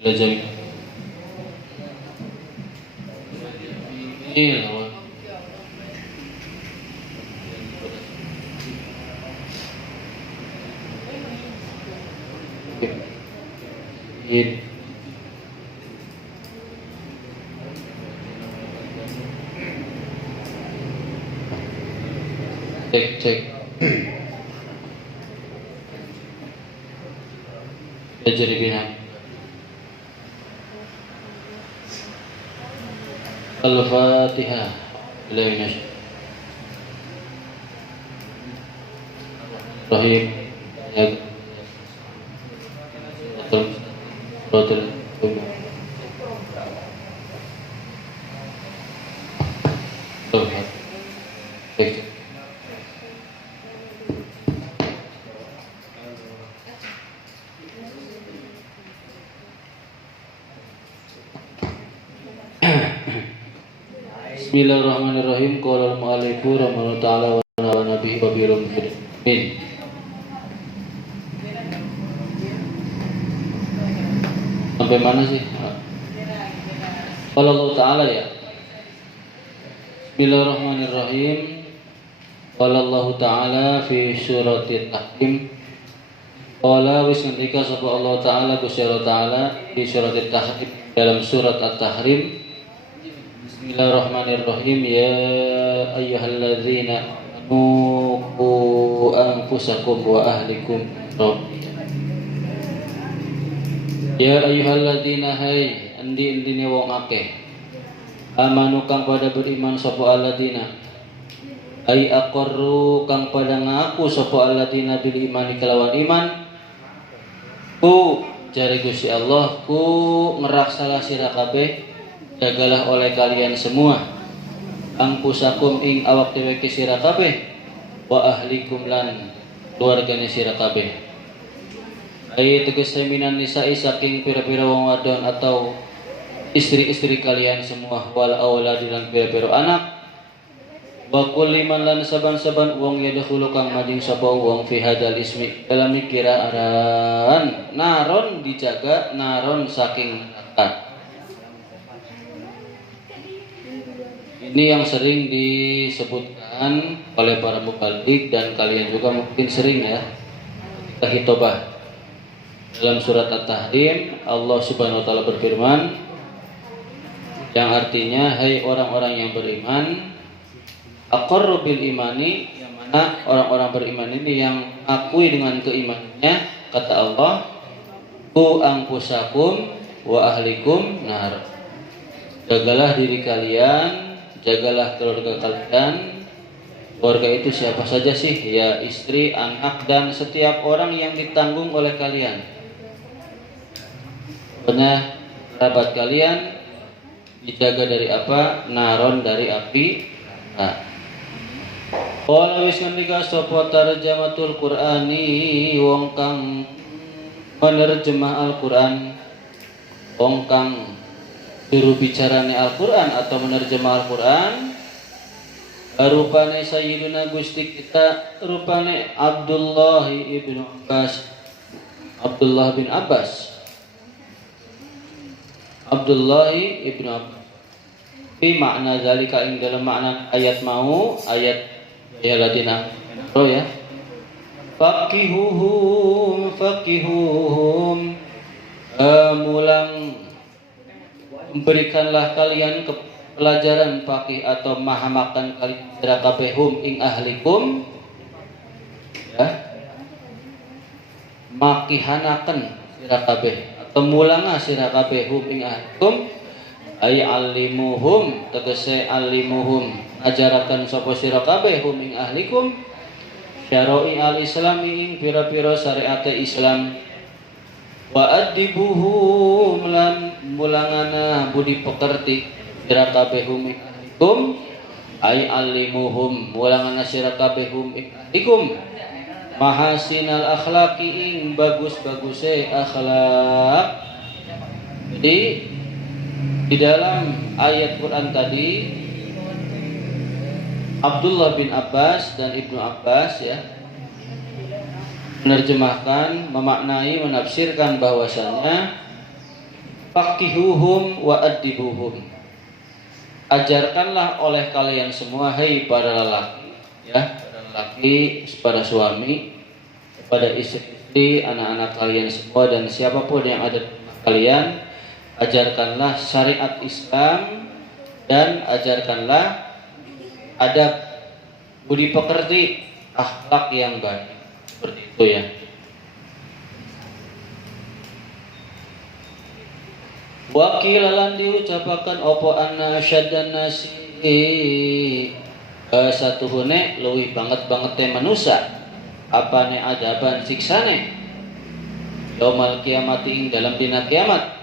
belajar ini cek belajar bina Al-Fatihah. Rahim ya Rotul Bismillahirrahmanirrahim. Qala al-mu'allif rahimahullah ta'ala wa nabihi wa birum min. Sampai mana sih? Qala Allah ta'ala ya. Bismillahirrahmanirrahim. Qala Allah ta'ala fi suratit Tahrim. Qala wis ngendika sapa Allah ta'ala Gusti Allah ta'ala di suratit Tahrim dalam surat At-Tahrim. Bismillahirrahmanirrahim. Ya ayyuhalladzina amanu anfusakum wa ahlikum Ya ayyuhalladzina hai endi-endine wong akeh amanu kang pada beriman sapa alladzina ai aqarru kang pada ngaku sapa alladzina bil imani kelawan iman ku jare Gusti Allah ku ngeraksala sira kabeh jagalah oleh kalian semua angkusakum ing awak dhewe sira kabeh wa ahlikum lan keluargane sira kabeh. Ai tegese minan nisa'i saking pira-pira wong wadon atau istri-istri kalian semua wal auladi lan pira-pira anak wa kulli man lan saban-saban wong yadkhulu kang majing sapa wong fi hadal ismi dalam kiraan naron dijaga naron saking neraka. Ini yang sering disebutkan oleh para mubalik dan kalian juga mungkin sering ya ketika hitobah. Dalam surat At-Tahrim Allah Subhanahu wa taala berfirman yang artinya hai orang-orang yang beriman aqarru bil imani, yang mana orang-orang beriman ini yang akui dengan keimanannya kata Allah ku anfusakum wa ahlikum nar. Jagalah diri kalian, jagalah keluarga kalian. Keluarga itu siapa saja sih? Ya istri, anak, dan setiap orang yang ditanggung oleh kalian. Pokoknya kerabat kalian dijaga dari apa? Naron dari api. Nah. Qala wis ngendika sapa tarjamatul Qur'ani wong kang menerjemah Al-Qur'an, wong kang juru bicarane Al-Qur'an atau menerjemah Al-Qur'an rupane Sayyiduna Gusti kita rupane Abdullah bin Abbas Fi makna zalika ing dalam makna ayat mau ayat ya ladina ya faqihuhum mulang berikanlah kalian pelajaran faqih atau mahamakan kalian sira kabehum ing ahlikum ya makihanaken sira kabeh atau mulanga sira kabehum ing ahlikum ay alimuhum tegese alimuhum ajaraken sapa sira kabehum ing ahlikum syara'i al-islam ing pira-pira syariat Islam wa adibuhum lan mulangana budi pekerti sira kabehum ing ahlikum ay alimuhum mulangana sira kabehum ing ahlikum mahasinal akhlaqi ing bagus-baguse akhlak. Jadi di dalam ayat Quran tadi Abdullah bin Abbas dan Ibnu Abbas ya menerjemahkan, memaknai, menafsirkan bahwasanya faqihuhum wa adibuhum. Ajarkanlah oleh kalian semua, hai para lelaki, ya, para lelaki, para suami, kepada istri-istri, anak-anak kalian semua dan siapapun yang ada di rumah kalian, ajarkanlah syariat Islam dan ajarkanlah adab, budi pekerti, akhlak yang baik. Seperti itu ya. Wakilalan diucapakan opo anna syaddan nasi satuhune leuwih banget teh manusia apane adaban siksane yaumal kiamat ing dalam dina kiamat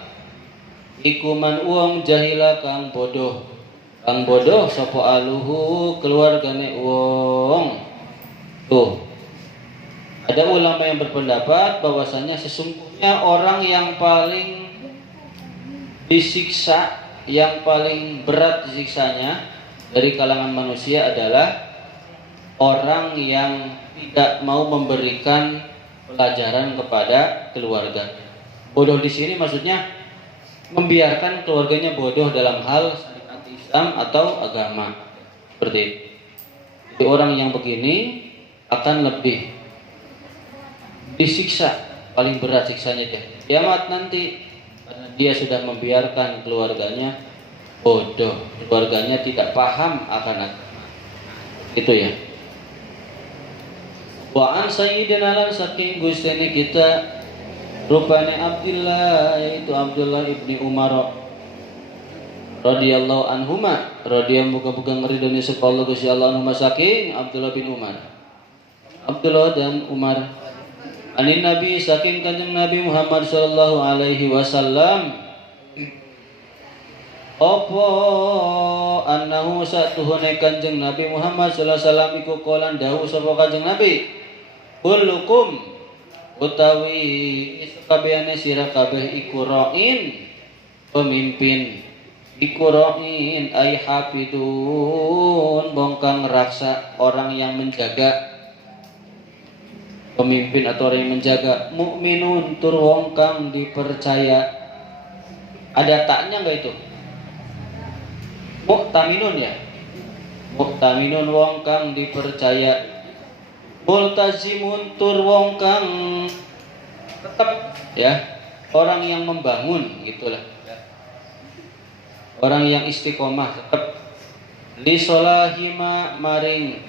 iku man uang jahila kang bodoh sapa aluhu keluargane uang. Tuh, ada ulama yang berpendapat bahwasanya sesungguhnya orang yang paling disiksa, yang paling berat disiksanya dari kalangan manusia adalah orang yang tidak mau memberikan pelajaran kepada keluarga. Bodoh di sini maksudnya membiarkan keluarganya bodoh dalam hal syariat Islam atau agama. Seperti itu. Jadi orang yang begini akan lebih disiksa, paling berat siksanya dia kiamat nanti. Karena dia sudah membiarkan keluarganya bodoh, keluarganya tidak paham akan agama. Itu ya. Wa an sayyidina lan saking gustene kita rupane Abdullah, yaitu Abdullah ibni Umar radhiyallahu anhuma, radhiyallahu muga-muga ngridoni sapa Allah Gusti Allah anhuma saking Abdullah bin Umar. Abdullah dan Umar anin Nabi saking kanjeng Nabi Muhammad sallallahu alaihi wasallam opo annahu satuhune kanjeng Nabi Muhammad sallallahu alaihi wasallam iku qolan dawuh sapa kanjeng Nabi kullukum utawi kabehane sira kabeh iku ra'in pemimpin iku ra'in ay hafidun bongkang raksa orang yang menjaga pemimpin atau orang yang menjaga mukminun tur wong kang dipercaya. Ada taknya enggak itu? Mu'taminun ya. Mu'taminun wong kang dipercaya. Multazimun tur wong kang tetap ya, orang yang membangun gitulah. Orang yang istiqomah tetap li solahima maring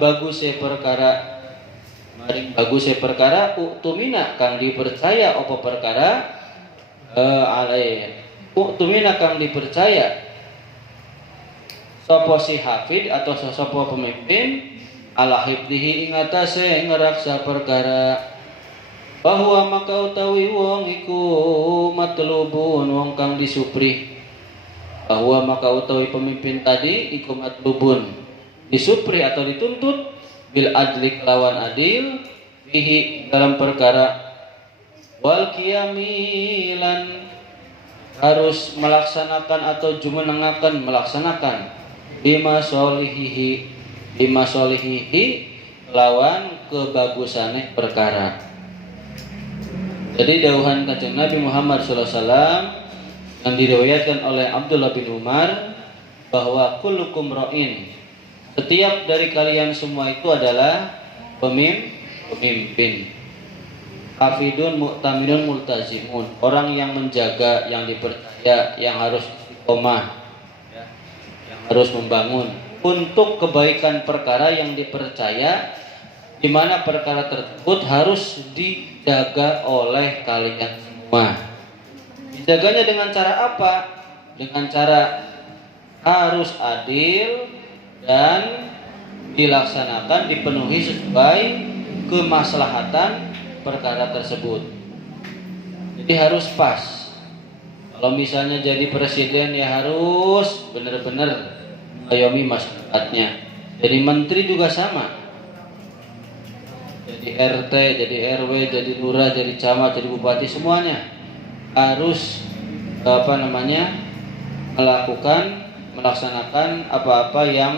baguse perkara maring baguse perkara uktumina kang dipercaya apa perkara alai uktumina kang dipercaya sapa si hafid atau sapa pemimpin ala hifdihi ing atase ngraksa perkara bahwa maka utawi wong iku matlubun wong kang disupri bahwa maka utawi pemimpin tadi iku matlubun disupri atau dituntut bil adli lawan adil fihi dalam perkara wal qiyamilan harus melaksanakan atau jumenengaken melaksanakan bima solihihi lawan kebagusane perkara. Jadi dawuhan kanjeng Nabi Muhammad sallallahu alaihi wasallam yang diriwayatkan oleh Abdullah bin Umar bahwa kullukum ra'in, setiap dari kalian semua itu adalah pemimpin. Hafidun, mu'taminun, multazimun, orang yang menjaga, yang dipercaya, yang harus istiqomah, yang harus membangun untuk kebaikan perkara yang dipercaya, di mana perkara tersebut harus dijaga oleh kalian semua. Dijaganya dengan cara apa? Dengan cara harus adil dan dilaksanakan, dipenuhi sesuai kemaslahatan perkara tersebut. Jadi harus pas. Kalau misalnya jadi presiden ya harus benar-benar mengayomi masyarakatnya. Jadi menteri juga sama. Jadi RT, jadi RW, jadi lurah, jadi camat, jadi bupati, semuanya harus melaksanakan apa-apa yang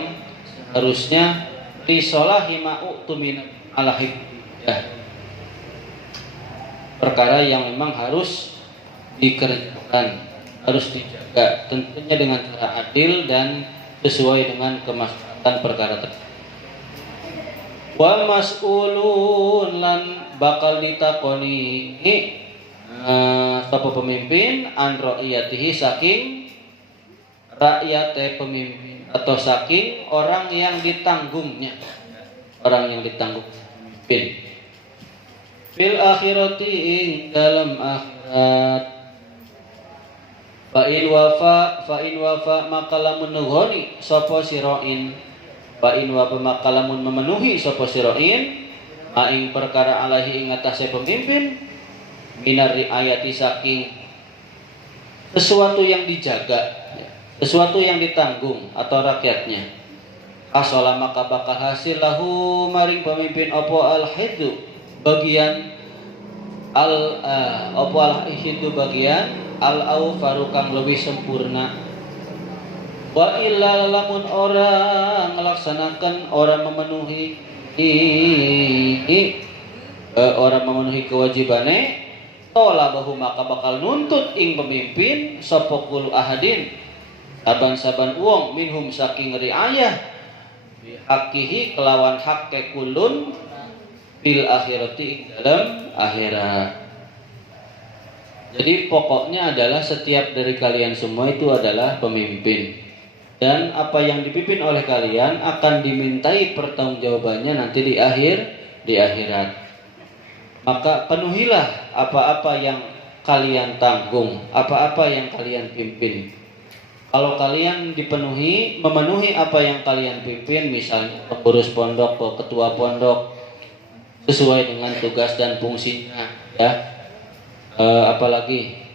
harusnya risolahi ma'utumin ala hikmah, perkara yang memang harus dikerjakan, harus dijaga, tentunya dengan cara adil dan sesuai dengan kemaslahatan perkara tersebut. Wa mas'ulun lan bakal ditakoni sapa pemimpin an ra'iyatihi saking rakyate pemimpin atau saking orang yang ditanggungnya, orang yang ditanggung pemimpin. Fil akhirati ing dalam akhirat. Fa in wafa maka lamun nughoni sapa siroin. Fa in wafa maka lamun memenuhi sapa siroin aing perkara alaihi ing atase pemimpin minar riayati saking sesuatu yang dijaga, sesuatu yang ditanggung atau rakyatnya. Asola maka bakal hasil lahu maring pemimpin opo al hidu bagian opo al hidu bagian al au farukang lebih sempurna. Wa illa lamun orang melaksanakan orang memenuhi orang memenuhi kewajibannya tola bahu maka bakal nuntut ing pemimpin sapa kul ahadin saban-saban wong minhum saking riayah bihaqihi kelawan hakke kulun bil akhirati dalam akhirat. Jadi pokoknya adalah setiap dari kalian semua itu adalah pemimpin, dan apa yang dipimpin oleh kalian akan dimintai pertanggungjawabannya nanti di akhirat. Maka penuhilah apa-apa yang kalian tanggung, apa-apa yang kalian pimpin. Kalau kalian memenuhi apa yang kalian pimpin, misalnya pengurus pondok, ketua pondok, sesuai dengan tugas dan fungsinya, ya. Apalagi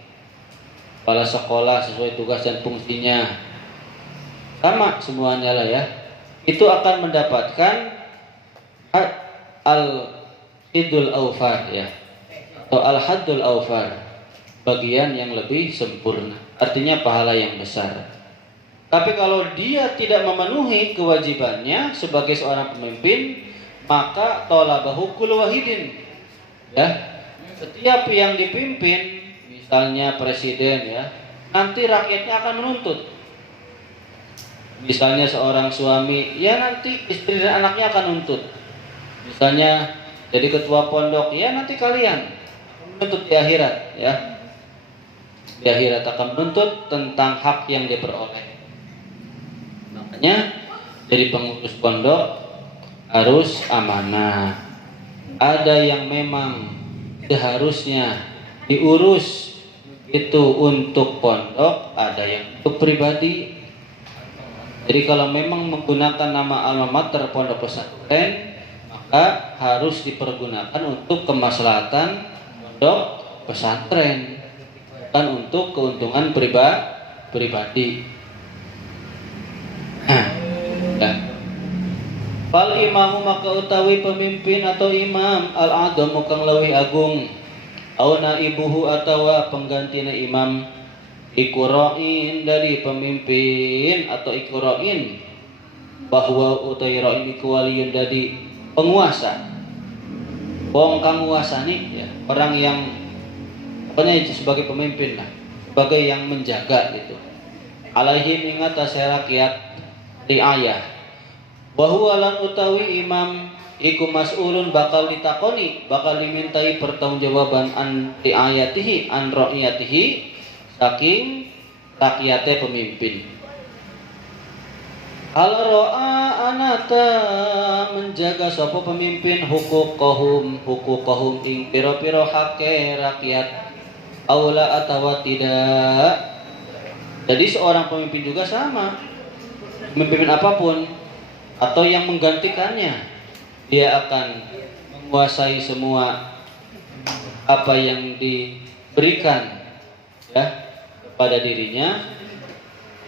kepala sekolah sesuai tugas dan fungsinya, sama semuanya lah ya. Itu akan mendapatkan al-Haddul Awfar ya, atau al-Haddul Awfar, bagian yang lebih sempurna, artinya pahala yang besar. Tapi kalau dia tidak memenuhi kewajibannya sebagai seorang pemimpin, maka tolabahu kul wahidin ya, setiap yang dipimpin, misalnya presiden ya, nanti rakyatnya akan menuntut. Misalnya seorang suami, ya nanti istri dan anaknya akan menuntut. Misalnya jadi ketua pondok, ya nanti kalian menuntut di akhirat ya. Di akhirat akan menuntut tentang hak yang diperoleh. Makanya jadi pengurus pondok harus amanah. Ada yang memang seharusnya diurus itu untuk pondok, ada yang untuk pribadi. Jadi kalau memang menggunakan nama alma mater pondok pesantren, maka harus dipergunakan untuk kemaslahatan pondok pesantren, bukan untuk keuntungan pribadi. Fal imamu maka utawi pemimpin atau imam al-adamu kang lawih agung au naibuhu atawa penggantina imam ikuroin dari pemimpin atau ikuroin bahwa utawi roin ikuwaliyun dari penguasa wong kang nguasani ya, orang yang pokoknya itu sebagai pemimpin lah, sebagai yang menjaga gitu. Alaihim ingat rakyat riayah bahwa lan utawi imam iku mas'ulun bakal ditakoni, bakal dimintai pertanggungjawaban an riayatihi an ra'iyatihi saking rakyate pemimpin. Al ra'a anata menjaga sapa pemimpin hukukahum ing pira-pira hake rakyat aula atawa tidak. Jadi seorang pemimpin juga sama, pemimpin apapun atau yang menggantikannya, dia akan menguasai semua apa yang diberikan ya kepada dirinya,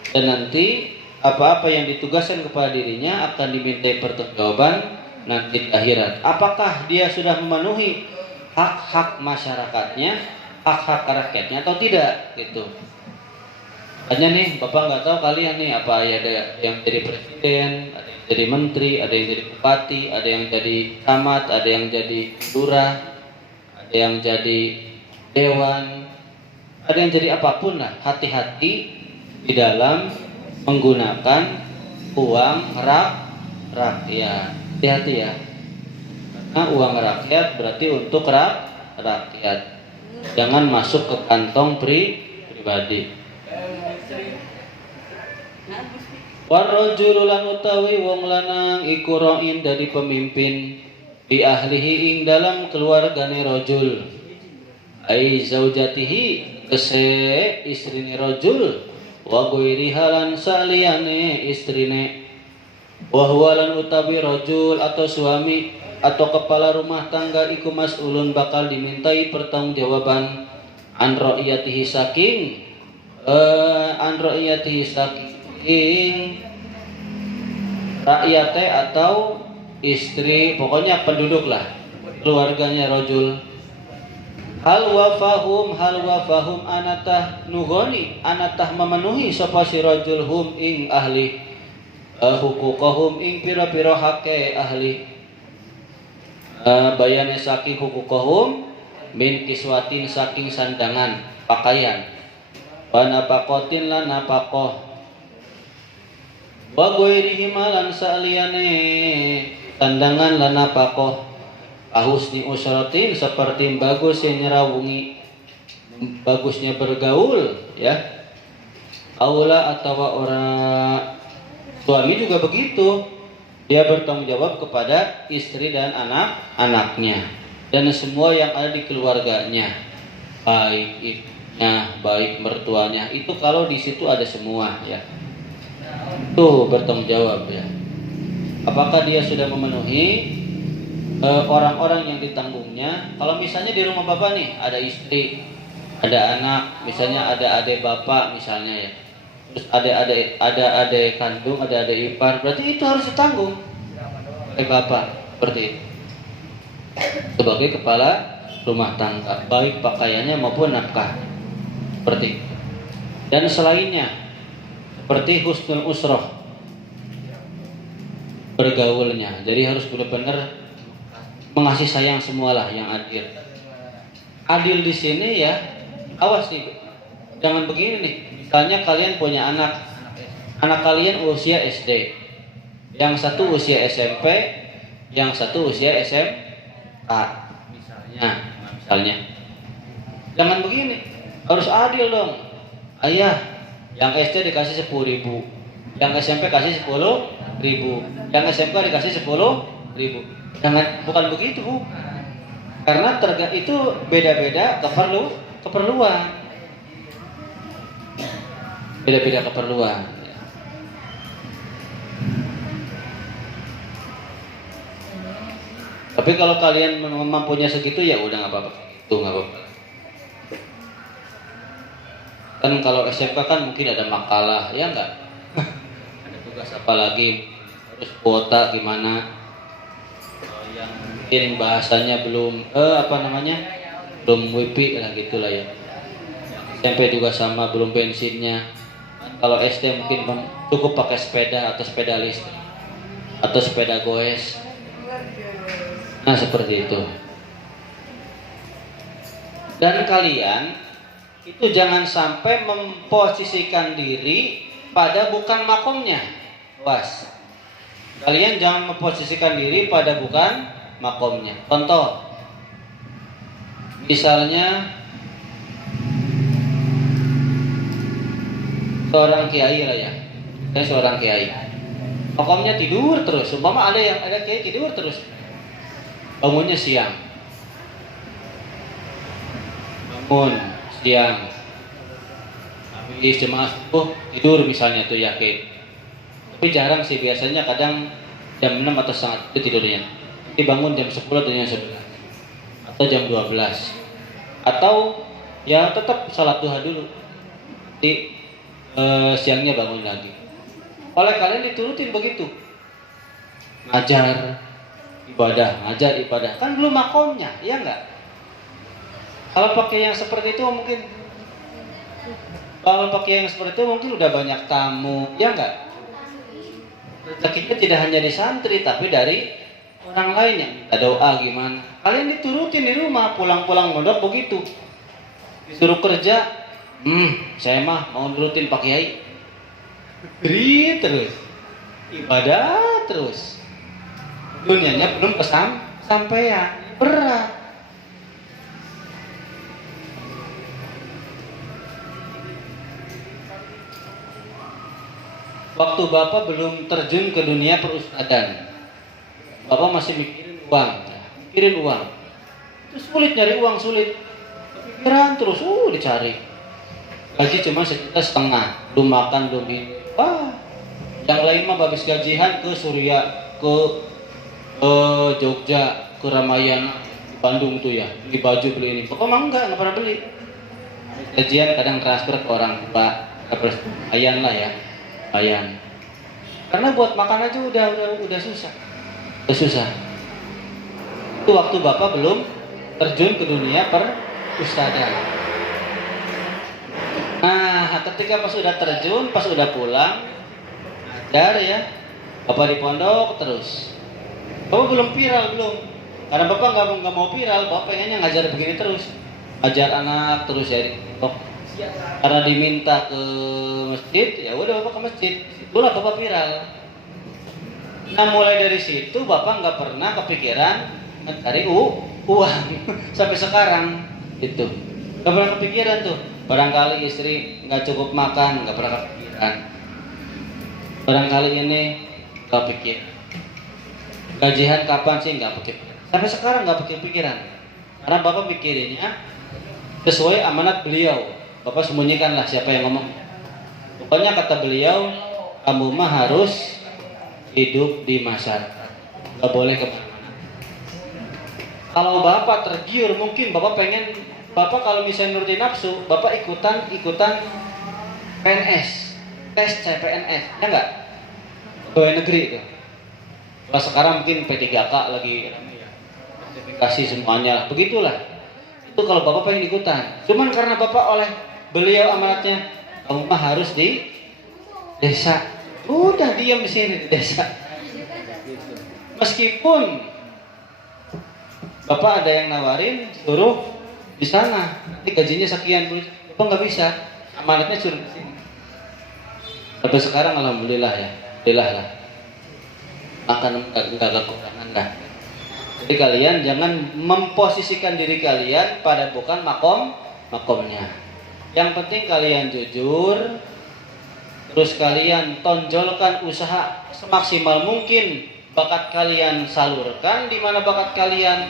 dan nanti apa-apa yang ditugaskan kepada dirinya akan dimintai pertanggungjawaban nanti di akhirat. Apakah dia sudah memenuhi hak-hak masyarakatnya, hak-hak rakyatnya atau tidak gitu. Hanya nih Bapak nggak tahu kalian nih apa ya, ada yang jadi presiden, ada yang jadi menteri, ada yang jadi bupati, ada yang jadi camat, ada yang jadi lurah, ada yang jadi dewan, ada yang jadi apapun lah, hati-hati di dalam menggunakan uang rakyat. Hati-hati ya. Karena uang rakyat berarti untuk rakyat. Jangan masuk ke kantong pribadi. Warrajulu lan utawi wong lanang iku ra'in dari pemimpin bi ahlihi ing dalam keluargane rajul. Ai zaujatihi kese istrine rajul wa ghairiha lan saliyane istrine. Wa huwa lan utawi rajul atau suami atau kepala rumah tangga iku mas'ulun bakal dimintai pertanggungjawaban an ra'iyatihi saking rakyate atau istri, pokoknya penduduk lah, keluarganya rajul. Hal wafahum anatah nugoni anatah memenuhi sapa si rajul hum ing ahli hukukahum ing pira-pira hake ahli. Bayane saking hukukahum min kiswatin saking sandangan pakaian, wanapakotin lan napakoh, wa ghairihi malan saliyane sandangan lan napakoh, ahusni usratin seperti bagus yang nyerawungi, bagusnya bergaul ya. Aula atau orang suami juga begitu, dia bertanggung jawab kepada istri dan anak-anaknya dan semua yang ada di keluarganya, baik ibunya, baik mertuanya. Itu kalau di situ ada semua ya, itu bertanggung jawab ya. Apakah dia sudah memenuhi orang-orang yang ditanggungnya? Kalau misalnya di rumah bapak nih ada istri, ada anak, misalnya ada adik bapak misalnya ya, terus ada adik kandung, ada adik ipar, berarti itu harus ditanggung oleh bapak seperti itu sebagai kepala rumah tangga, baik pakaiannya maupun nafkah seperti itu. Dan selainnya seperti husnul usroh, bergaulnya, jadi harus benar-benar mengasih sayang semualah, yang adil. Adil di sini ya, awas nih, jangan begini nih. Misalnya kalian punya anak kalian usia SD, yang satu usia SMP, yang satu usia SMK, misalnya, jangan begini, harus adil dong. Ayah, yang SD dikasih 10.000, yang SMP kasih 10.000, yang SMK dikasih 10.000. Jangan, bukan begitu Bu. Karena itu beda-beda keperluan. Beda-beda keperluan. Tapi kalau kalian mampunya segitu ya udah nggak apa-apa. Itu nggak apa-apa. Kan kalau SMK kan mungkin ada makalah, ya nggak? Ada tugas apa lagi? Terus kuota gimana? Yang mungkin bahasanya belum belum wifi lah gitulah ya. SMP juga sama, belum bensinnya. Kalau SD mungkin cukup pakai sepeda atau sepeda listrik atau sepeda goes. Nah seperti itu. Dan kalian itu jangan sampai memposisikan diri pada bukan makomnya. Was. Kalian jangan memposisikan diri pada bukan makomnya. Contoh, misalnya seorang kiai lah ya, saya seorang kiai, makomnya tidur terus. Umpama ada kiai tidur terus, bangunnya siang, habis jemaah subuh tidur misalnya tuh yakin. Tapi jarang sih, biasanya kadang jam 6 atau setengah itu tidurnya. Nanti bangun jam 10 atau jam 11 atau jam 12. Atau ya tetap salat duha dulu. Nanti siangnya bangun lagi. Oleh kalian diturutin begitu. Ngajar ibadah. Kan belum makomnya, iya enggak? Kalau pakai yang seperti itu mungkin udah banyak tamu, ya enggak? Rezekinya tidak hanya di santri tapi dari orang lain yang minta doa gimana. Kalian diturutin di rumah, pulang-pulang mondok begitu. Disuruh kerja, Saya mah mau nurutin Pak Kiai. Beri terus. Ibadah terus. Dunianya belum sampean. Berat. Waktu Bapak belum terjun ke dunia perustadan, Bapak masih mikirin uang. Itu sulit nyari uang, sulit. Pikiran terus, dicari. Gaji cuma 1,5 juta, belum makan, belum hidup. Yang lain mah habis gajian ke Surya, ke Jogja, ke Ramayana, di Bandung tuh ya, beli baju, beli ini. Bapak mah nggak pernah beli. Gajian kadang transfer ke orang tua, ayan lah ya. Ayan. Karena buat makan aja udah susah. Itu waktu Bapak belum terjun ke dunia perustadan. Nah, ketika pas udah terjun, pas udah pulang, ajar ya, Bapak di pondok terus. Bapak belum viral belum, karena Bapak nggak mau viral, Bapak pengennya ngajar begini terus, ajar anak terus ya. Karena diminta ke masjid, ya udah Bapak ke masjid. Itulah Bapak viral. Nah mulai dari situ Bapak nggak pernah kepikiran mencari uang sampai sekarang itu. Nggak pernah kepikiran tuh. Barangkali istri nggak cukup makan, nggak pernah kepikiran. Barangkali ini nggak pikir. Gajian kapan sih nggak pikir. Sampai sekarang nggak pikiran. Karena Bapak pikirinnya sesuai amanat beliau. Bapak sembunyikanlah siapa yang ngomong. Pokoknya kata beliau, kamu mah harus hidup di masyarakat, gak boleh kemana-mana. Kalau Bapak tergiur, mungkin Bapak pengen, Bapak kalau misalnya nurutin nafsu, Bapak ikutan PNS, tes CPNS, ya enggak? Pegawai negeri itu. Kalau sekarang mungkin P3K lagi sertifikasi semuanya, begitulah. Itu kalau Bapak pengen ikutan. Cuman karena Bapak oleh beliau amanatnya, kamu mah harus di desa. Udah diam di sini di desa. Meskipun Bapak ada yang nawarin suruh di sana, nanti gajinya sekian, Bapak nggak bisa. Amanatnya suruh di sini. Sampai sekarang alhamdulillah ya, alhamdulillah lah. Makan nggak kekurangan dah. Jadi kalian jangan memposisikan diri kalian pada bukan makomnya. Yang penting kalian jujur, terus kalian tonjolkan usaha semaksimal mungkin, bakat kalian salurkan di mana bakat kalian,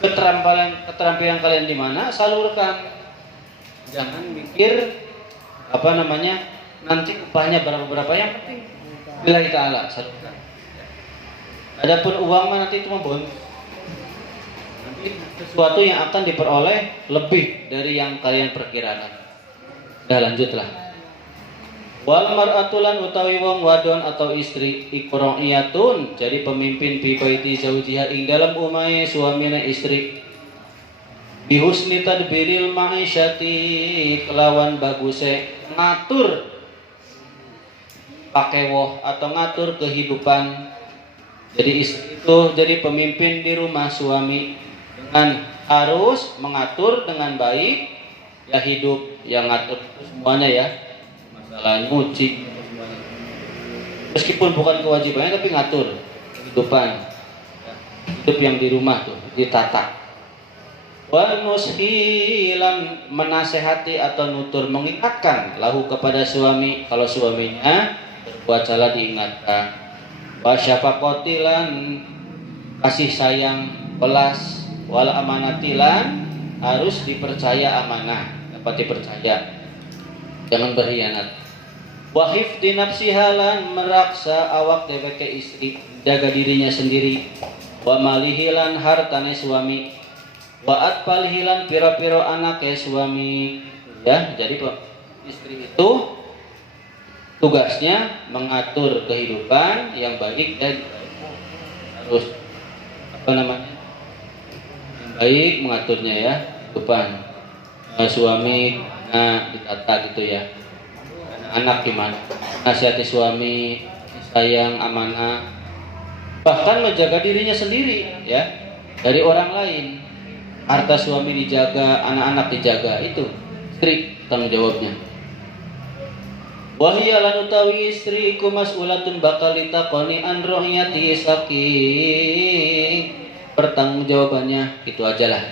keterampilan kalian di mana salurkan. Jangan mikir nanti upahnya berapa yang penting billahi ta'ala salurkan. Adapun uang mah nanti itu bonus. Sesuatu yang akan diperoleh lebih dari yang kalian perkirakan. Dah lanjutlah. Wal mar'atulan utawi wong wadon atau istri iqra'iyatun, jadi pemimpin fi baiti zaujiha ing dalam umahe suamina istri. Bi husni tadbiril ma'isyati, kelawan baguse ngatur pakewoh atau ngatur kehidupan. Jadi istri itu jadi pemimpin di rumah suami dengan harus mengatur dengan baik ya, hidup yang ngatur semuanya ya, masalah nyuci semuanya. Meskipun bukan kewajibannya tapi ngatur kehidupan, hidup yang di rumah tuh ditata. Wa nushilan, menasehati atau nutur mengingatkan lahu kepada suami kalau suaminya berbuat salah diingatkan. Wa syafaqatilan, kasih sayang, belas, wal amanatilan, harus dipercaya amanah, dapat dipercaya, jangan berkhianat. Wa hifdzi nafsihalan, meraksa awak deweke istri, jaga dirinya sendiri. Wa malihilan, hartane suami. Wa atfalhilan, piro-piro anake suami. Ya, jadi istri itu tugasnya mengatur kehidupan yang baik dan harus yang baik mengaturnya ya, kehidupan suami ditata gitu ya. Anak gimana, nasihati suami, sayang, amanah, bahkan menjaga dirinya sendiri ya dari orang lain. Harta suami dijaga, anak-anak dijaga, itu istri. tanggung jawabnya. Wahia lan utawi istri iku mas'ulatun bakal ditakoni an rohiyati saking pertanggungjawabannya. Itu ajalah.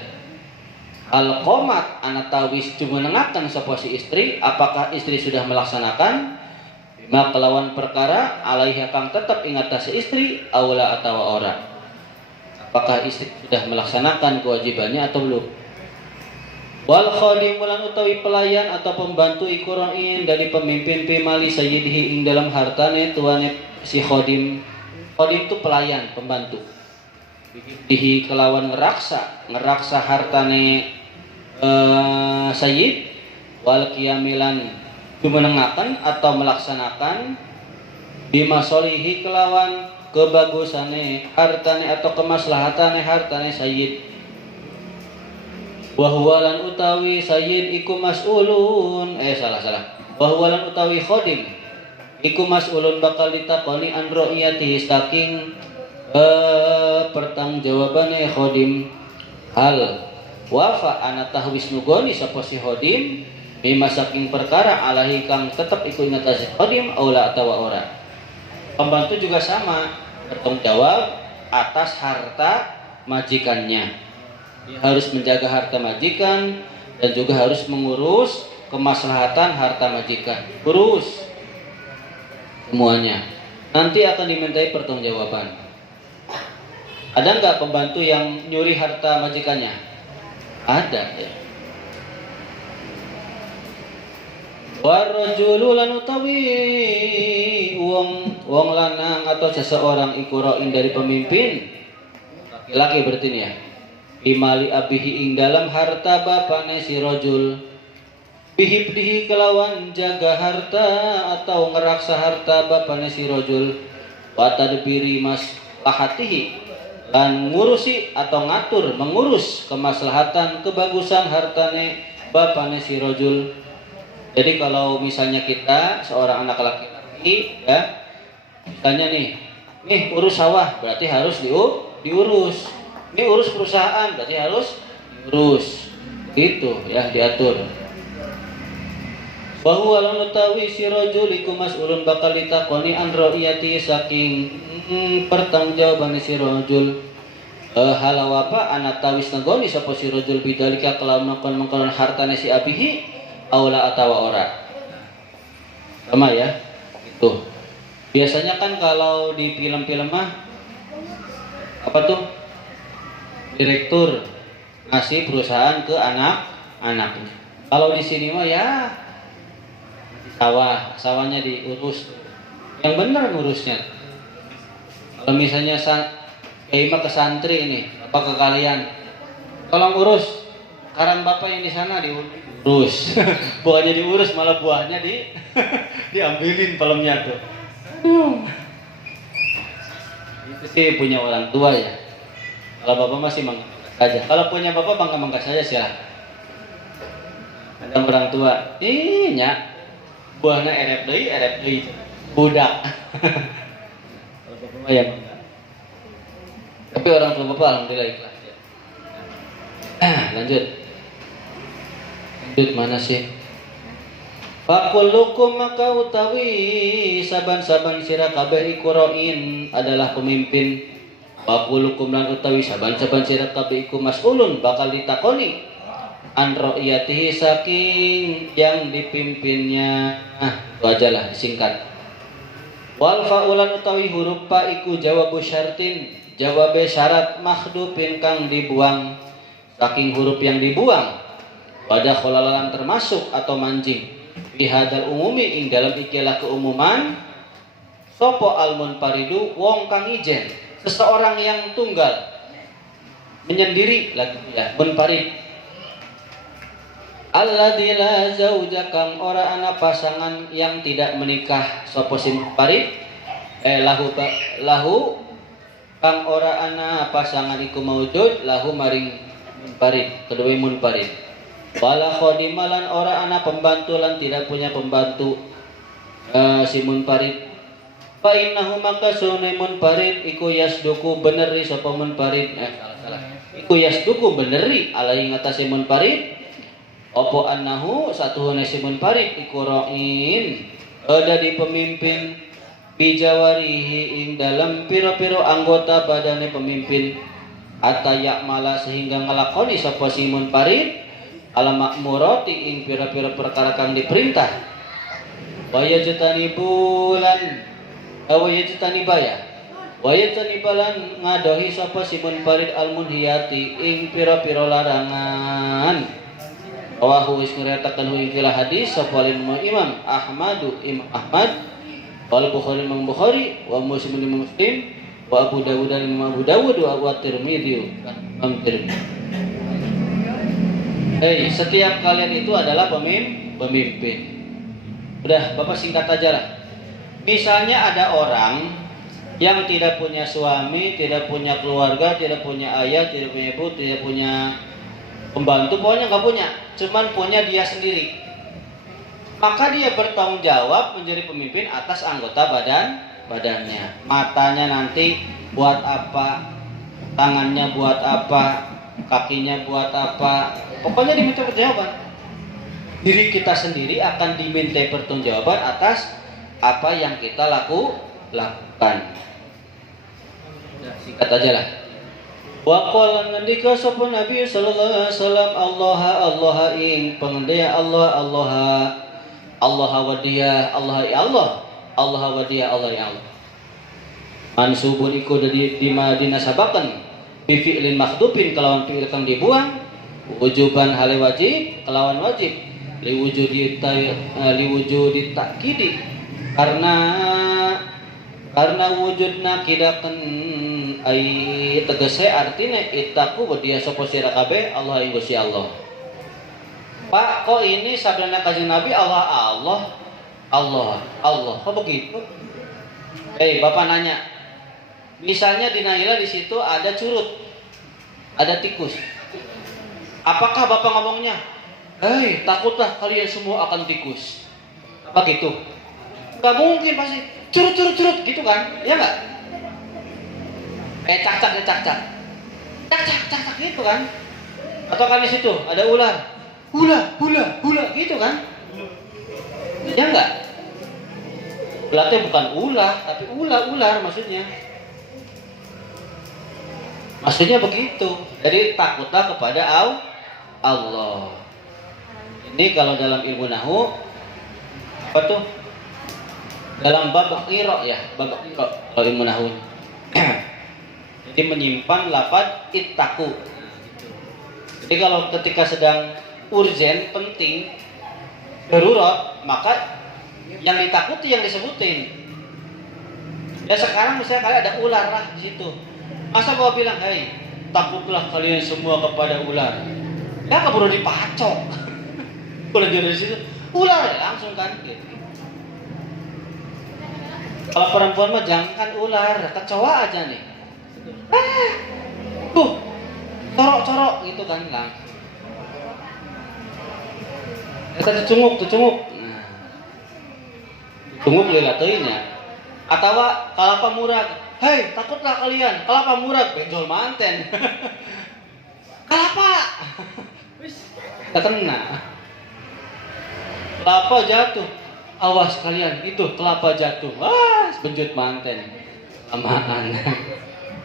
Al-qomat anak tawis jumenengaken sapa si istri, apakah istri sudah melaksanakan bima kelawan perkara alaiha kang tetap ingat si istri aula atau ora. Apakah istri sudah melaksanakan kewajibannya atau belum? Wal khadim lan utawi pelayan atau pembantu ikuroin dari pemimpin pimali sayyidihi ing dalam hartane tuane si khadim. Khadim itu pelayan, pembantu. Dihi kelawan ngeraksa hartane sayyid wal qiyamilan jumenengaken atau melaksanakan bima solihi kelawan kebagusane hartane atau kemaslahatane hartane sayyid. Wa huwa lan utawi sayyid iku mas'ulun wa huwa lan utawi khadim iku mas'ulun bakal ditakoni an ra'iyatihi saking pertanggungjawabane khadim hal wafa ana tahwis nugoni sapa si khadim bima saking perkara alahi kang tetep iku ingatasi khadim aula atawa ora. Pembantu juga sama, bertanggung jawab atas harta majikannya. Dia harus menjaga harta majikan dan juga harus mengurus kemaslahatan harta majikan. Urus semuanya. Nanti akan dimintai pertanggungjawaban. Ada nggak pembantu yang nyuri harta majikannya? Ada ya. Warajulu lan utawi wong lanang atau seseorang ikuroin dari pemimpin laki-laki berarti ini ya. Imali abihi ing dalam harta bapane si rajul bihibdihi kelawan jaga harta atau ngeraksa harta bapane si rajul wa tadbiri maslahatihi dan ngurusi atau mengurus kemaslahatan kebagusan hartane bapane si rajul. Jadi kalau misalnya kita seorang anak laki-laki ya, misalnya nih urus sawah berarti harus diurus. Ini urus perusahaan berarti harus diurus. Gitu ya, diatur. Wa huwa lan utawi si rajul iku mas'ulun bakal ditakoni an ra'iyati saking pertanggungjawaban si rajul. Halawa apa anak tawis nagoni sapa si rajul bidalika kelawan mengkon hartane si abihi aula atawa ora. Sama ya. Itu. Biasanya kan kalau di film-film mah apa tuh? Direktur ngasih perusahaan ke anak-anaknya. Kalau di sini mah ya sawahnya diurus. Yang benar ngurusnya. Kalau misalnya kayak ke santri ini, apa ke kalian? Tolong urus karang bapak yang di sana diurus. Bukannya diurus malah buahnya diambilin pelemnya tuh. Itu sih punya orang tua ya. Kalau bapak masih mangga saja. Kalau punya bapak bangga saja silakan. Ada orang tua, nya buahnya erep deui budak. Kalau bapak mah ya bangga. Tapi orang tua bapak alhamdulillah ikhlas. Lanjut mana sih? Fakullukum maka utawi saban-saban sira kabeh iku roin adalah pemimpin. Fakulukum lan utawi saban-saban sira kabeh iku mas'ulun bakal ditakoni an ra'iyatihi saking yang dipimpinnya. Itu aja lah disingkat. Wal fa'ulan utawi huruf fa iku jawabu syartin, jawabe syarat makhdufin kang dibuang. Saking huruf yang dibuang pada kholalan termasuk atau mancing bihadal umumi ing dalam ikilah keumuman sopo almun paridu wong kang ijen, seseorang yang tunggal menyendiri lagi ya munfarid. Alladzi la zauja kang ora ana pasangan yang tidak menikah sapa sin munfarid lahu kang ora ana pasangan iku maujud lahu maring munfarid kedua munfarid. Wala khodimalan ora ana pembantu lan tidak punya pembantu si munfarid. Fa innahu maka sunai munfarid iku yasduku beneri sapa munfarid salah. Iku yasduku beneri alai ngatasi munfarid Opo annahu satuhuna simun parit iku ra'in ada di pemimpin bijawarihi ing dalam piro-piro anggota badane pemimpin atayak malah sehingga ngelakoni sapa simun parit ala makmurati ing piro-piro perkara kang diperintah waya jetani bulan waya jetani baya waya jetani balan ngadohi sapa simun parit almunhiyati ing piro-piro larangan wahu wis ngretaken ing hadis sapa Imam Ahmadu Imam Ahmad wal Bukhari Imam Bukhari wa Muslim Imam Muslim wa Abu Dawud dan Imam Abu Dawud wa Abu Tirmidzi Imam Tirmidzi. Setiap kalian itu adalah pemimpin. Udah, Bapak singkat aja lah. Misalnya ada orang yang tidak punya suami, tidak punya keluarga, tidak punya ayah, tidak punya ibu, tidak punya pembantu, pokoknya nggak punya, cuman punya dia sendiri. Maka dia bertanggung jawab menjadi pemimpin atas anggota badannya. Matanya nanti buat apa, tangannya buat apa, kakinya buat apa, pokoknya diminta pertanggungjawaban. Diri kita sendiri akan diminta pertanggungjawaban atas apa yang kita lakukan. Singkat aja lah. Wa qala ngendika sapa Nabi sallallahu alaihi wasallam Allah ing pengendaya Allah wa dia Allah ya Allah wa dia Allah ya Allah. Mansubun iku di Madinah sabakan bi fi'lin makhdubin kelawan fi'il kang dibuang wujuban hale wajib kelawan wajib liwujudi takkidi karena wujudna kidaken ai tegese artine itaku dia sapa sira kabeh Allah ing Gusti Allah. Pak, kok ini sabdana Kanjeng Nabi Allah kok begitu? Bapak nanya. Misalnya di Naila di situ ada curut, ada tikus. Apakah Bapak ngomongnya? Takutlah kalian semua akan tikus. Apa gitu? Gak mungkin pasti. Curut gitu kan? Ya enggak? Cak gitu kan? Atau kan di situ ada ular. Hula gitu kan? Ya enggak? Ulatnya bukan ulah, tapi ular maksudnya. Maksudnya begitu. Jadi takutlah kepada Allah. Ini kalau dalam ilmu nahwu apa tuh? Dalam bab qira ya, bab qira kalau ilmu nahwu. Jadi menyimpan lafaz ittaqu. Jadi kalau ketika sedang urgen, penting, darurat, maka yang ditakuti yang disebutin. Ya sekarang misalnya kalian ada ular lah di situ. Masa gua bilang, takutlah kalian semua kepada ular. Ya keburu dipacok. Kalau dari situ, ular langsung kan gitu. Kalau perempuan mah jangan ular, kecoa aja nih. Corok gitu kan langsung. Kita dicunguk. Nah. Dicunguk lila teuingnya. Atawa kalapa murag. Takutlah kalian. Kalapa murag benjol manten. Kalapa. Wis kena. Kelapa jatuh. Awas kalian, itu kelapa jatuh. Benjut manten. Amaan.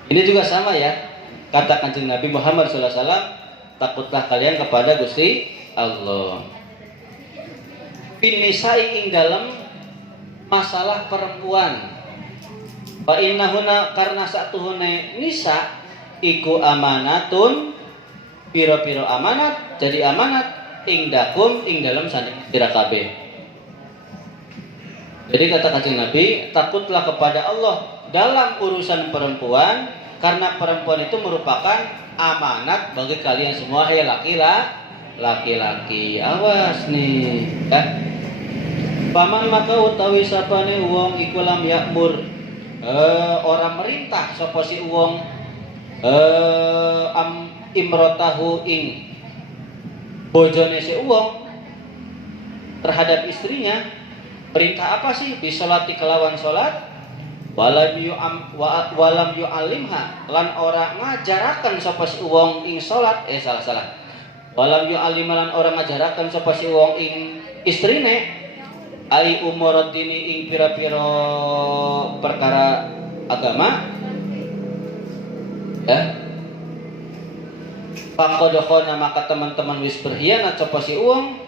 Ini juga sama ya. Kata Kanjeng Nabi Muhammad SAW, takutlah kalian kepada Gusti Allah. Binisai ing dalam masalah perempuan. Fa innahuna karena satuhune nisa iku amanatun piro-piro amanat jadi amanat ing dakum ing dalam sanding sira kabeh. Jadi kata Kanjeng Nabi, takutlah kepada Allah dalam urusan perempuan karena perempuan itu merupakan amanat bagi kalian semua. Laki-laki, awas nih kan. Paman maka utawi sapane wong iku lam yakmur orang merintah sapa si wong imrotahu ing bojone si wong terhadap istrinya. Perintah apa sih? Bisolati kelawan salat walam yu'alimha lan ora ngajaraken sapa si wong ing salat salah Walam yu'allimalan orang ngajarakan sapa si wong ing istrine ai umurad dini ing pira-pira perkara agama ya. Faqadkhona maka teman-teman wis berkhianat sapa si wong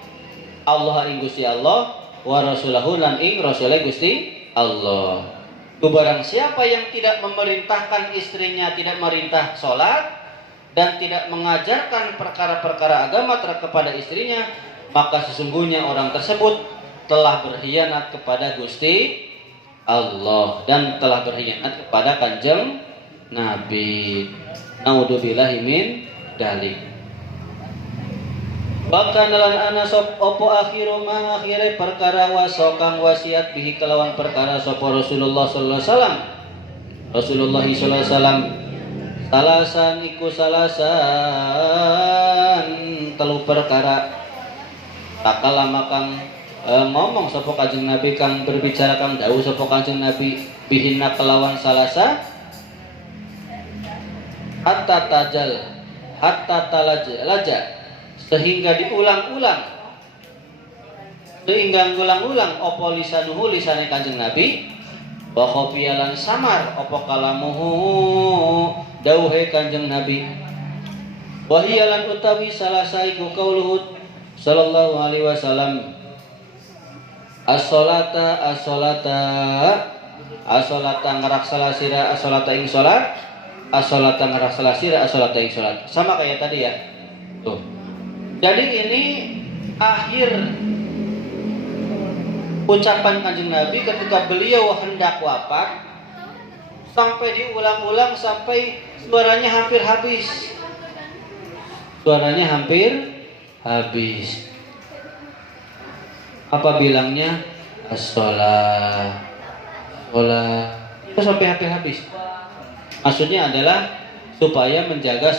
Allah ing Gusti Allah wa rasulahu lan ing rasule Gusti Allah. Barang siapa yang tidak memerintahkan istrinya tidak merintah sholat dan tidak mengajarkan perkara-perkara agama kepada istrinya, maka sesungguhnya orang tersebut telah berkhianat kepada Gusti Allah dan telah berkhianat kepada Kanjeng Nabi. Naudzubillahi min dalik. Bahkan lan ana sop opo akhiru ma akhire perkara wasokang wasiat bihi kelawan perkara sapa Rasulullah sallallahu alaihi wasallam. Rasulullah sallallahu alaihi wasallam salasan iku salasan telu perkara takala makang ngomong sapa Kanjeng Nabi kang berbicara kang dawuh sapa Kanjeng Nabi bihinna kelawan salasa hatta talaja sehingga diulang-ulang opo lisanuhu lisane Kanjeng Nabi wa khofiyalan samar opo kalamuhu dawuhe Kanjeng Nabi wahiyalan utawi salasa iku qauluhu sallallahu alaihi wasallam as-salata ngaraksala sira as-salata ing salat as-salata ngaraksala sira as-salata ing salat sama kayak tadi ya tuh. Jadi ini akhir ucapan Kanjeng Nabi ketika beliau hendak wafat sampai diulang-ulang sampai suaranya hampir habis. Apa bilangnya? As-shalah. Itu sampai hampir habis. Maksudnya adalah supaya menjaga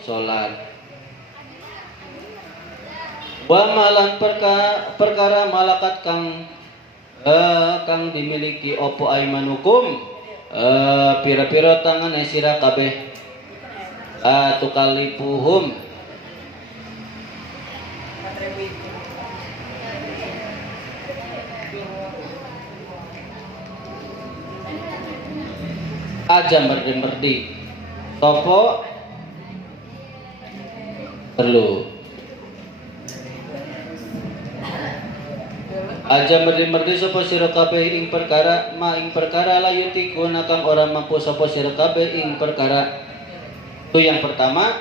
sholat. Wa malan perkara malakat kang dimiliki opo aimanukum pira-pira tangan sira kabeh tukalipuhum aja merdi topo perlu aja merdi sapa sira kabeh ing perkara layutiku nakang orang mampu sapa sira kabeh ing perkara. Itu yang pertama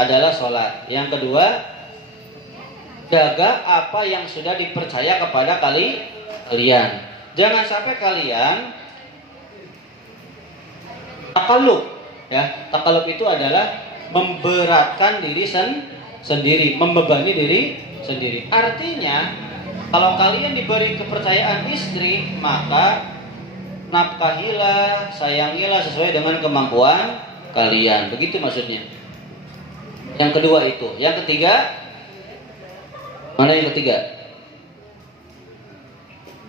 adalah sholat. Yang kedua jaga apa yang sudah dipercaya kepada kalian. Jangan sampai kalian takalub ya. Takalub itu adalah memberatkan diri sendiri, membebani diri sendiri. Artinya kalau kalian diberi kepercayaan istri, maka nafkahilah, sayangilah sesuai dengan kemampuan kalian. Begitu maksudnya. Yang kedua itu. Yang ketiga, mana yang ketiga?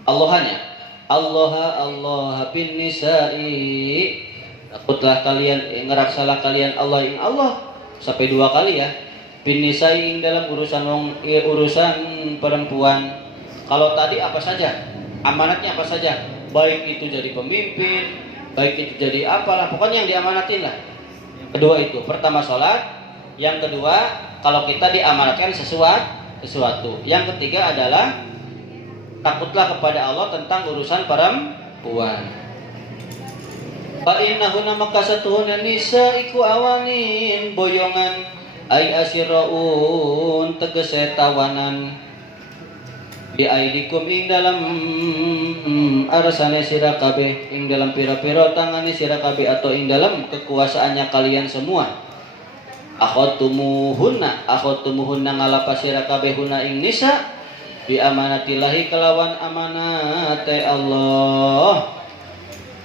Allahannya. Allah bin nisa'i. Takutlah kalian, ngeraksalah kalian Allah ing Allah sampai 2 kali ya. Bin nisa'i ing dalam urusan perempuan. Kalau tadi apa saja, amanatnya apa saja, baik itu jadi pemimpin, baik itu jadi apalah, pokoknya yang diamanatin lah. Kedua itu, pertama sholat, yang kedua kalau kita diamanatkan sesuatu. Yang ketiga adalah takutlah kepada Allah tentang urusan perempuan. Fa innahunna makasatuhunna nisaiku awanin boyongan ay asiraun tegese tawanan bi aidikum ing dalam arsane sira kabeh ing dalam pira-pira tangane sira kabeh atau ing dalam kekuasaannya kalian semua. Akhotumuhunna ngalapas sira kabeh hunna ing nisa bi amanatillahi kelawan amanate Allah.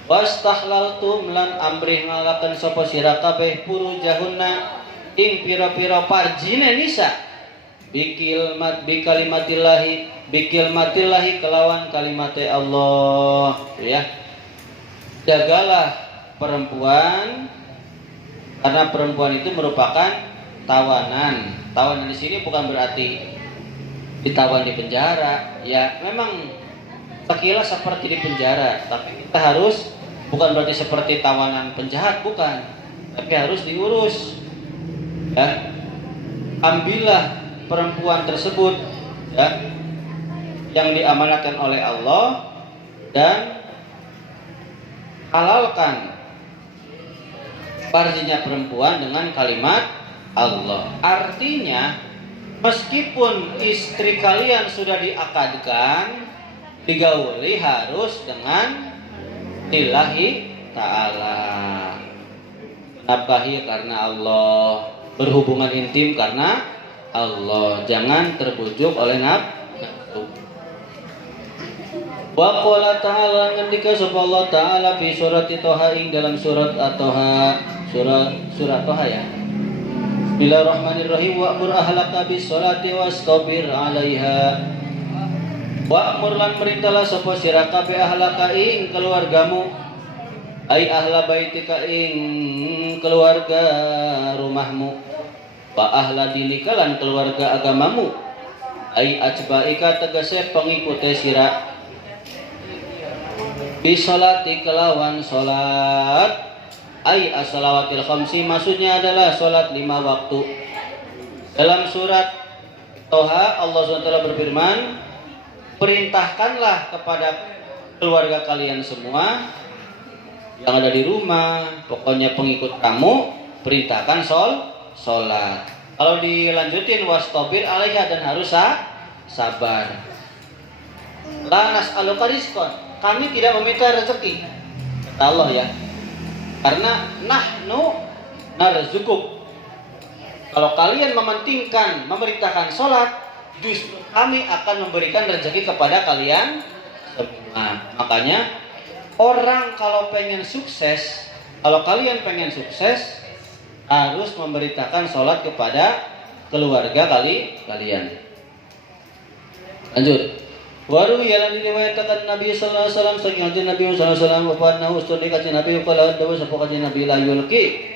Wastahlaltum lan amrih ngalaken sapa sira kabeh furujahunna ing pira-pira parjine nisa bikil matillahi kelawan kalimate Allah ya. Jagalah perempuan karena perempuan itu merupakan tawanan. Tawanan di sini bukan berarti ditawan di penjara. Ya, memang sekilas seperti di penjara, tapi kita harus bukan berarti seperti tawanan penjahat, bukan. Tapi harus diurus. Ya. Ambillah perempuan tersebut ya yang diamanatkan oleh Allah dan halalkan farjinya perempuan dengan kalimat Allah. Artinya meskipun istri kalian sudah diakadkan, digauli harus dengan lillahi ta'ala, nafkahi karena Allah, berhubungan intim karena Allah, jangan terbujuk oleh nafsu. Wa qala ta'ala, ngendika sapa Allah taala fi surat Thaha ing dalam surat At-Taha, surat Thaha ya. Bismillahirrahmanirrahim. Wa'mur ahlaka bis sholati wastabir 'alaiha. Wa'mur lan merintahlah sapa sira kabeh ahlaka ing keluargamu, ai ahla baitika ing keluarga rumahmu, wa ahla dinika lan keluarga agamamu, ai ajbaika tegese pengikute sira, bisolati kelawan solat, ai as-salawatil khamsi maksudnya adalah solat 5 waktu. Dalam surat Thaha Allah SWT berfirman, perintahkanlah kepada keluarga kalian semua yang ada di rumah, pokoknya pengikut kamu, perintahkan solat. Kalau dilanjutin wastabir 'alaiha, dan harus sabar. La nas'aluka rizqan, kami tidak meminta rezeki, kata Allah ya, karena nahnu narzukuk. Kalau kalian mementingkan memerintahkan sholat, justru kami akan memberikan rezeki kepada kalian semua. Makanya orang kalau pengen sukses, kalau kalian pengen sukses, harus memberitakan sholat kepada keluarga kalian. Lanjut. Waru yalan diriwayatkan Nabi sallallahu alaihi wasallam saking Nabi sallallahu alaihi wasallam wafat ustun dikasih Nabi qala dawu sapa kanjeng Nabi la yulki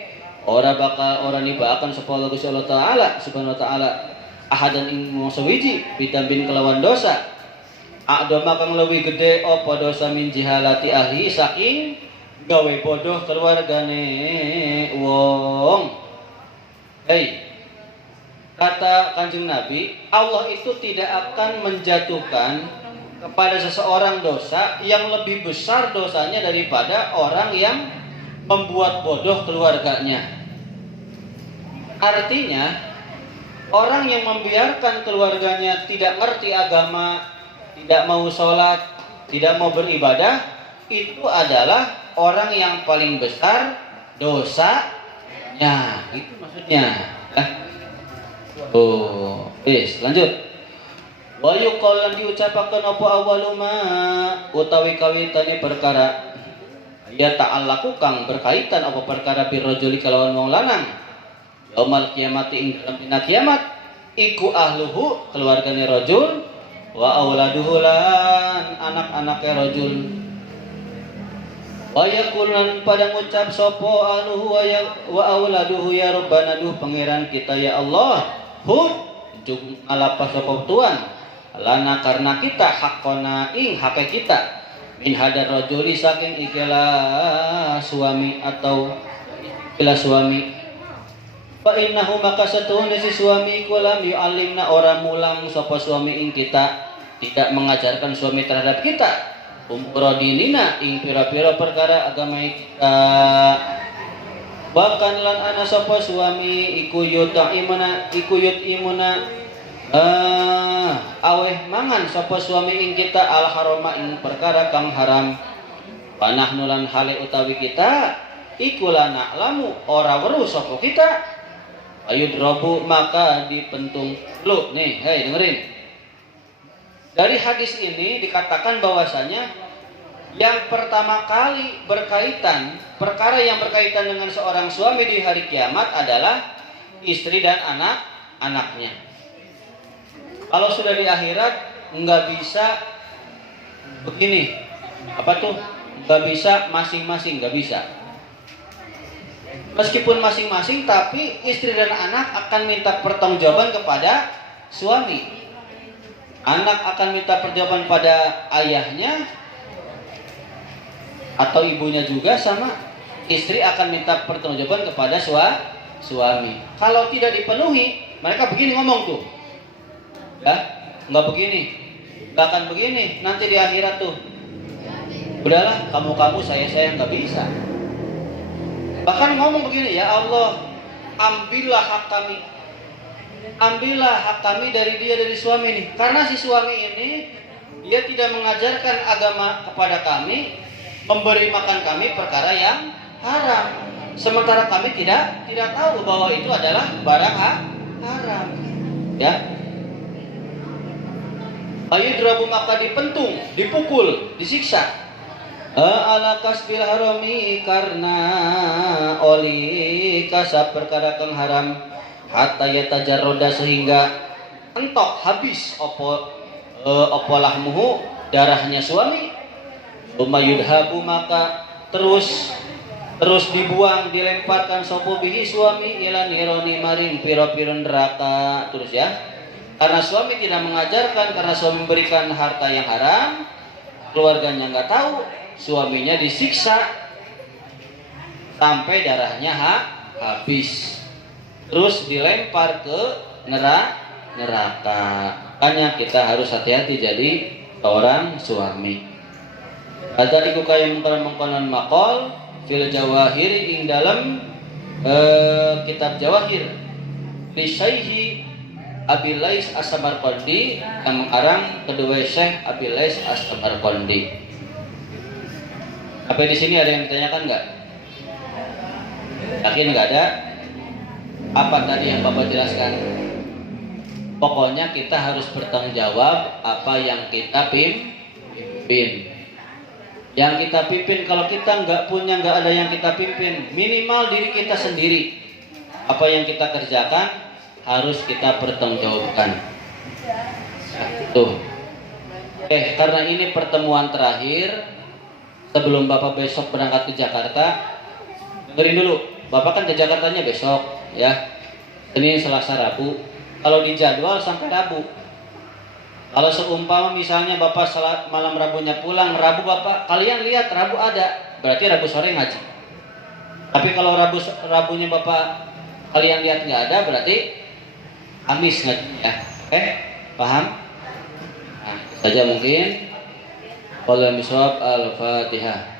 ora bakal ora nibaaken sapa Allah Gusti Allah taala subhanahu wa taala ahadan ing sawiji bidambin kelawan dosa adama kang leuwih gede apa dosa min jihalati ahli saking gawe bodoh keluargane wong. Kata kanjeng Nabi, Allah itu tidak akan menjatuhkan kepada seseorang dosa yang lebih besar dosanya daripada orang yang membuat bodoh keluarganya. Artinya, orang yang membiarkan keluarganya tidak ngerti agama, tidak mau sholat, tidak mau beribadah, itu adalah orang yang paling besar dosanya. Itu maksudnya. Lanjut. Wa yuqalan diucapaken apa awaluma utawi kawitane perkara ya ta'allaku kang berkaitan apa perkara birrajuli kalawan wong lanang yaumul kiamati ing dalam dina kiamat iku ahluhu keluargane rajul wa auladuhu lan anak-anake rajul wa yakulan pada ngucap sapa ahluhu wa auladuhu ya rabbana duh pangeran kita ya Allah jung ngalapas sapa tuan lana karena kita hakona ing hake kita min hadar rajuli saking ikilah suami atau ikilah suami fa innahu maka satuhune si suami kulam yu'allimna ora mulang sapa suami ing kita, tidak mengajarkan suami terhadap kita umur dinina ing pira-pira perkara agama kita. Bahkan lan ana sapa suami iku yut'imuna aweh mangan sapa suami ing kita al harama ing perkara kang haram. Panahnu lan hale utawi kita iku lana lamu ora weruh sapa kita ayudrabu maka dipentung. Lu nih, dengerin. Dari hadis ini dikatakan bahwasanya yang pertama kali berkaitan, perkara yang berkaitan dengan seorang suami di hari kiamat adalah istri dan anak-anaknya. Kalau sudah di akhirat nggak bisa begini, apa tuh? Nggak bisa masing-masing, nggak bisa. Meskipun masing-masing, tapi istri dan anak akan minta pertanggungjawaban kepada suami. Anak akan minta pertanggungjawaban pada ayahnya atau ibunya juga, sama istri akan minta pertanggungjawaban kepada suami. Kalau tidak dipenuhi, mereka begini ngomong tuh, ya, nggak begini, nggak akan begini. Nanti di akhirat tuh, udahlah kamu saya nggak bisa. Bahkan ngomong begini, ya Allah, ambillah hak kami dari dia, dari suami ini. Karena si suami ini dia tidak mengajarkan agama kepada kami, memberi makan kami perkara yang haram. Sementara kami tidak tahu bahwa itu adalah barang haram. Ya. Ayudrabu, maka dipentung, dipukul, disiksa. Ala kasbil harami, karena oli kasab perkara kang haram, hatta yatajarroda, sehingga entok habis opo lahmuhu, darahnya suami. Umayudhabu, maka terus dibuang, dilemparkan sopo bihi suami ila nironi, maring piro-piro neraka. Terus ya, karena suami tidak mengajarkan, karena suami memberikan harta yang haram, keluarganya nggak tahu, suaminya disiksa sampai darahnya habis, terus dilempar ke neraka. Makanya kita harus hati-hati jadi seorang suami. Ada iku kaya mengkonon makol fil jawahir, ing dalam kitab jawahir li Syaihi Abi Lais As-Samarqandi, yang mengarang kedua Syekh Abi Lais As-Samarqandi. Apa di sini ada yang ditanyakan nggak? Yakin nggak ada? Apa tadi yang Bapak jelaskan? Pokoknya kita harus bertanggung jawab apa yang kita pimpin. Yang kita pimpin, kalau kita nggak ada yang kita pimpin, minimal diri kita sendiri. Apa yang kita kerjakan harus kita pertanggungjawabkan. Tuh. Karena ini pertemuan terakhir sebelum Bapak besok berangkat ke Jakarta. Dengerin dulu, Bapak kan ke Jakartanya besok, ya. Senin, Selasa, Rabu. Kalau di jadwal sampai Rabu. Kalau seumpama misalnya Bapak malam Rabunya pulang, Rabu Bapak, kalian lihat Rabu ada, berarti Rabu sore ngaji. Tapi kalau Rabunya Bapak kalian lihat nggak ada, berarti Kamis ngaji, ya. Oke, paham? Nah, saja mungkin. Qala miswab al-Fatihah.